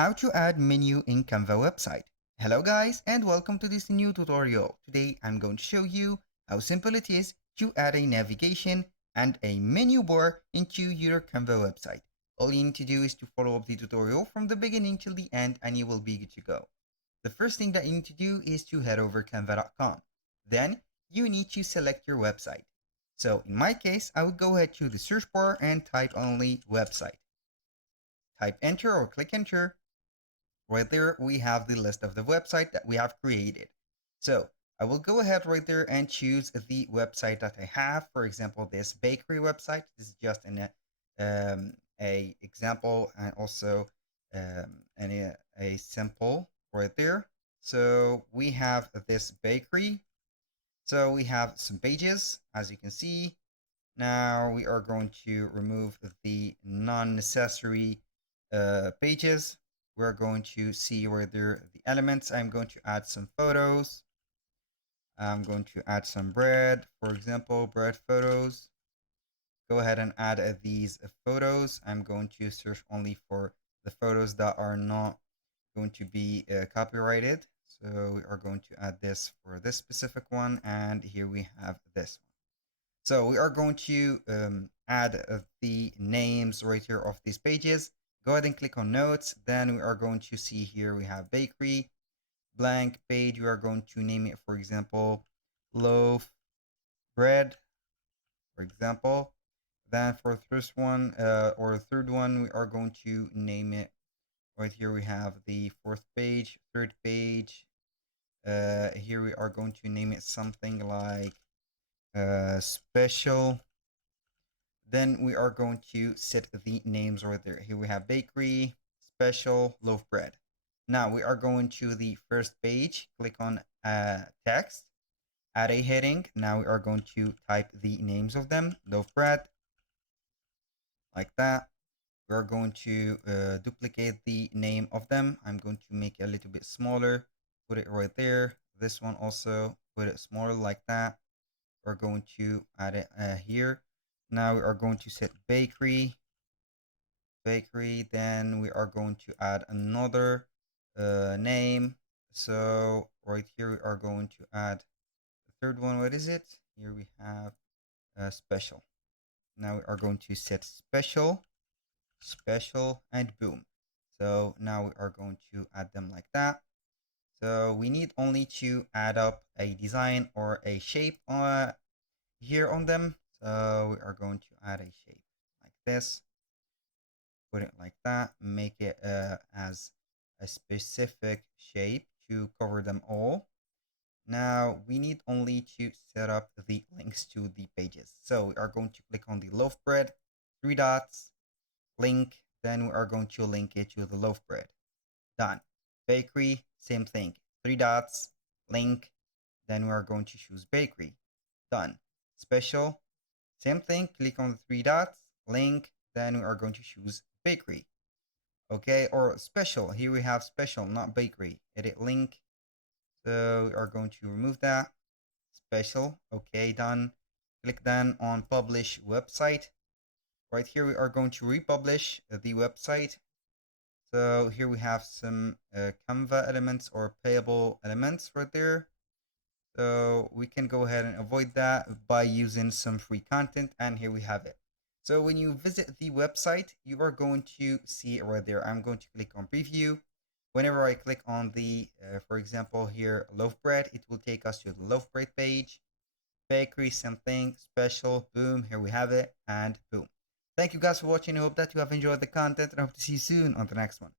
How to add menu in Canva website. Hello guys and welcome to this new tutorial. Today I'm going to show you how simple it is to add a navigation and a menu bar into your Canva website. All you need to do is to follow up the tutorial from the beginning till the end and you will be good to go. The first thing that you need to do is to head over canva.com. Then you need to select your website. So in my case, I would go ahead to the search bar and type only website. Type enter or click enter. Right there, we have the list of the website that we have created. So I will go ahead right there and choose the website that I have. For example, this bakery website. This is just a example and also a sample right there. So we have this bakery. So we have some pages, as you can see. Now we are going to remove the non-necessary pages. We're going to see where the elements. I'm going to add some photos. I'm going to add some bread, for example, bread photos. Go ahead and add these photos. I'm going to search only for the photos that are not going to be copyrighted. So we are going to add this for this specific one, and here we have this one. So we are going to add the names right here of these pages. Go ahead and click on notes. Then we are going to see here we have bakery, blank page. We are going to name it, for example, loaf bread, for example. Then for this one or third one, we are going to name it right here. We have the fourth page, third page. Here we are going to name it something like special. Then we are going to set the names right there. Here we have bakery, special, loaf bread. Now we are going to the first page, click on text, add a heading. Now we are going to type the names of them, loaf bread, like that. We are going to duplicate the name of them. I'm going to make it a little bit smaller, put it right there. This one also, put it smaller like that. We're going to add it here. Now we are going to set bakery. Then we are going to add another name. So right here we are going to add the third one. What is it? Here we have special. Now we are going to set special, and boom. So now we are going to add them like that. So we need only to add up a design or a shape here on them. So we are going to add a shape like this, put it like that, make it as a specific shape to cover them all. Now we need only to set up the links to the pages. So we are going to click on the loaf bread, 3 dots, link, then we are going to link it to the loaf bread. Done. Bakery, same thing, 3 dots, link, then we are going to choose bakery. Done. Special, same thing, click on the 3 dots, link, then we are going to choose bakery. Okay, or special, here we have special, not bakery. Edit link, so we are going to remove that. Special, okay, done. Click then on publish website. Right here we are going to republish the website. So here we have some Canva elements or payable elements right there. So we can go ahead and avoid that by using some free content, and here we have it. So when you visit the website, you are going to see it right there. I'm going to click on preview. Whenever I click on the, for example, here, loaf bread, it will take us to the loaf bread page. Bakery, something special, boom, here we have it, and boom. Thank you guys for watching. I hope that you have enjoyed the content, and I hope to see you soon on the next one.